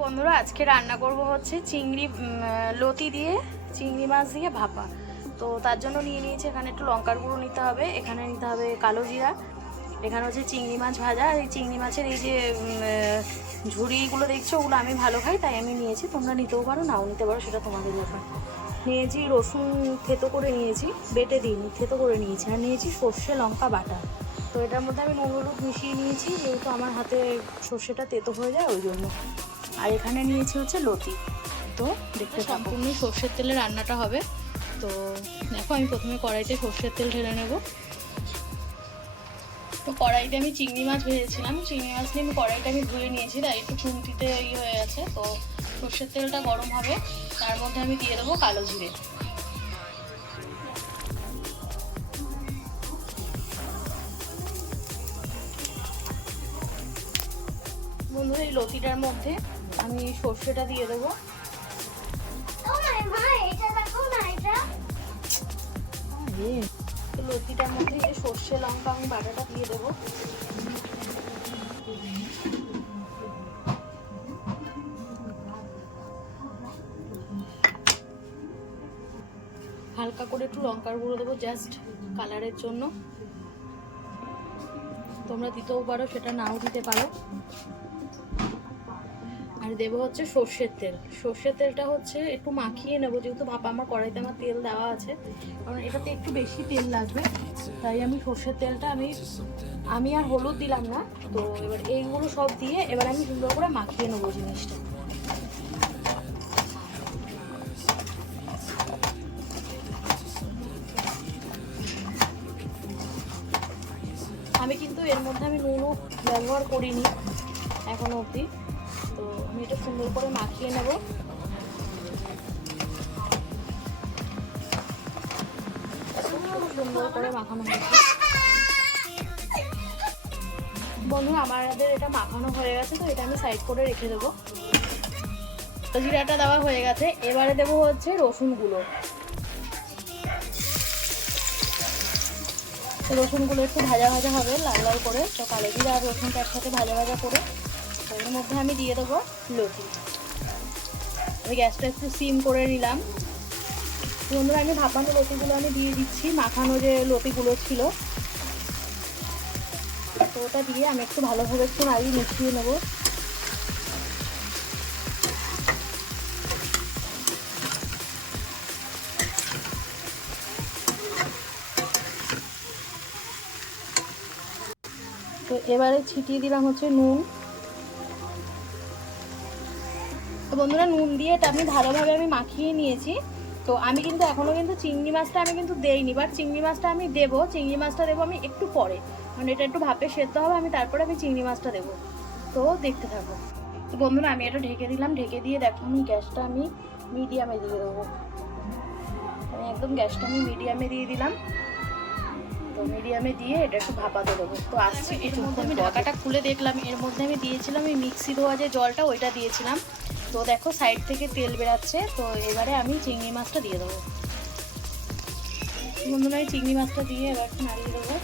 বন্ধুরা আজকে রান্না করব হচ্ছে চিংড়ি লতি দিয়ে চিংড়ি মাছ দিয়ে ভাপা। তো তার জন্য নিয়ে নিয়েছি এখানে একটু লঙ্কার গুঁড়ো নিতে হবে, এখানে নিতে হবে কালো জিরা, এখানে হচ্ছে চিংড়ি মাছ ভাজা। আর এই চিংড়ি মাছের এই যে ঝুড়িগুলো দেখছো ওগুলো আমি ভালো খাই তাই আমি নিয়েছি, তোমরা নিতেও পারো নাও নিতে পারো, সেটা তোমাদের ব্যাপার। নিয়েছি রসুন থেতো করে নিয়েছি, বেটে দিইনি, থেতো করে নিয়েছি। আর নিয়েছি সর্ষে লঙ্কা বাটা। তো এটার মধ্যে আমি নুন হলুদ মিশিয়ে নিয়েছি, যেহেতু আমার হাতে সর্ষেটা তেতো হয়ে যায় ওই জন্য। আর এখানে নিয়েছি হচ্ছে লতি। তো দেখতে সম্পূর্ণ সর্ষের তেলে রান্নাটা হবে। তো দেখো আমি প্রথমে কড়াইতে সর্ষের তেল ঢেলে নেব। তো কড়াইতে আমি চিংড়ি মাছ ভেজেছিলাম, চিংড়ি মাছ নিয়ে আমি কড়াইটা ধুয়ে নিয়েছি, তাই একটু খুন্তিতে হয়ে গেছে। তো সর্ষের তেলটা গরম হবে, তার মধ্যে আমি দিয়ে দেবো কালো জিরে। বন্ধুরা এই লতিটার মধ্যে আমি সর্ষেটা দিয়ে দেবো। লতিটার মধ্যে যে সর্ষে লঙ্কা আমি বাটাটা দিয়ে দেবো। হালকা করে একটু লঙ্কার গুঁড়ো দেবো জাস্ট কালারের জন্য, তোমরা দিতেও পারো, সেটা নাও দিতে পারো। আর দেবো হচ্ছে সর্ষের তেল। সর্ষের তেলটা হচ্ছে একটু মাখিয়ে নেবো, যেহেতু ভাপা আমার কড়াইতে আমার তেল দেওয়া আছে, কারণ এটাতে একটু বেশি তেল লাগবে, তাই আমি সর্ষের তেলটা আমি আর হলুদ দিলাম না। তো এবার এইগুলো সব দিয়ে এবার আমি সুন্দর করে মাখিয়ে নেবো জিনিসটা। আমি কিন্তু এর মধ্যে আমি নুনও ব্যবহার করিনি এখনো অবধি। তো আমি এটা সুন্দর করে মাখিয়ে নেব। সুন্দর করে মাখানো হয়েছে বন্ধুরা, আমাদের এটা মাখানো হয়ে গেছে। তো এটা আমি সাইড করে রেখে দেবো। জিরাটা দেওয়া হয়ে গেছে, এবারে দেবো হচ্ছে রসুনগুলো। রসুনগুলো একটু ভাজা ভাজা হবে লাল লাল করে। তো কালো জিরা আর রসুনটা একসাথে ভাজা ভাজা করে এর মধ্যে আমি দিয়ে দেবো লতি। আমি গ্যাসটা একটু সিম করে নিলাম। বন্ধুরা আমি ভাপানো লতিগুলো আমি দিয়ে দিচ্ছি, মাখানো যে লতিগুলো ছিল। তো ওটা দিয়ে আমি একটু ভালোভাবে একটু নাড়িয়ে মিশিয়ে নেব। তো এবারে ছিটিয়ে দিলাম হচ্ছে নুন। তো বন্ধুরা নুন দিয়ে এটা আমি ভালোভাবে মাখিয়ে নিয়েছি। তো আমি কিন্তু এখনও কিন্তু চিংড়ি মাছটা আমি কিন্তু দেইনি, বাট চিংড়ি মাছটা আমি দেবো। চিংড়ি মাছটা দেবো আমি একটু পরে, মানে এটা একটু ভাপে সেদ্ধ হবে, আমি তারপরে আমি চিংড়ি মাছটা দেবো। তো দেখতে থাকো। তো বন্ধুরা আমি এটা ঢেকে দিলাম, ঢেকে দিয়ে দেখো আমি গ্যাসটা আমি মিডিয়ামে দিয়ে দেবো। আমি একদম গ্যাসটা আমি মিডিয়ামে দিয়ে দিলাম। তো মিডিয়ামে দিয়ে এটা একটু ভাপাতে দেবো। তো আসছে এর মধ্যে আমি ঢাকাটা খুলে দেখলাম, এর মধ্যে আমি দিয়েছিলাম এই মিক্সি ধোয়া যে জলটা, ওইটা দিয়েছিলাম। তো দেখো সাইড থেকে তেল বেরাচ্ছে। তো এবারে আমি চিংড়ি মাছটা দিয়ে দেবো। বন্ধুরা এই চিংড়ি মাছটা দিয়ে এবার একটু নাড়িয়ে দেবো।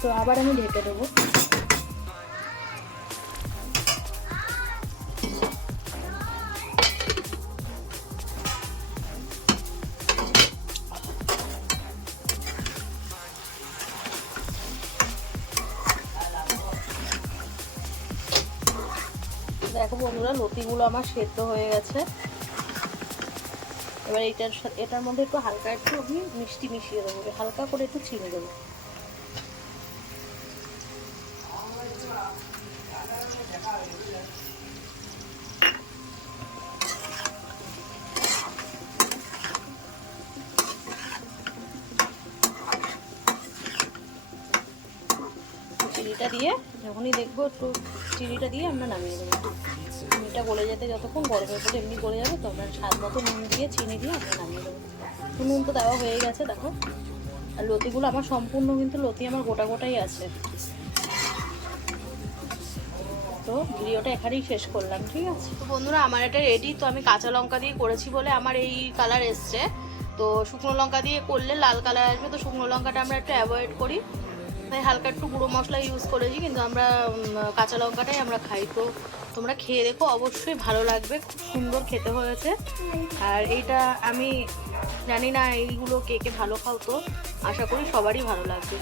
তো আবার আমি ঢেকে দেবো। দেখো বন্ধুরা লতিগুলো আমার সেদ্ধ হয়ে গেছে। এবার এটার মধ্যে একটু হালকা একটু আমি মিষ্টি মিশিয়ে দেবো, হালকা করে একটু চিনি দেবো। চিনিটা দিয়ে যখনই দেখবো একটু চিনিটা দিয়ে আমরা নামিয়ে দেবো। চিনিটা গলে যেতে যতক্ষণ গরমের পরে এমনি গলে যাবে, তো আমরা স্বাদ মতো নুন দিয়ে চিনি দিয়ে আমরা নামিয়ে দেবো। নুন তো দেওয়া হয়ে গেছে দেখো। আর লতিগুলো আমার সম্পূর্ণ কিন্তু লতি আমার গোটা গোটাই আছে। তো ভিডিওটা এখানেই শেষ করলাম, ঠিক আছে। তো বন্ধুরা আমার এটা রেডি। তো আমি কাঁচা লঙ্কা দিয়ে করেছি বলে আমার এই কালার এসছে। তো শুকনো লঙ্কা দিয়ে করলে লাল কালার আসবে, তো শুকনো লঙ্কাটা আমরা একটু অ্যাভয়েড করি, তাই হালকা একটু গুঁড়ো মশলা ইউজ করেছি, কিন্তু আমরা কাঁচা লঙ্কাটাই আমরা খাই। তো তোমরা খেয়ে দেখো, অবশ্যই ভালো লাগবে, খুব সুন্দর খেতে হয়েছে। আর এইটা আমি জানি না এইগুলো কে কে ভালো খাও, তো আশা করি সবারই ভালো লাগবে।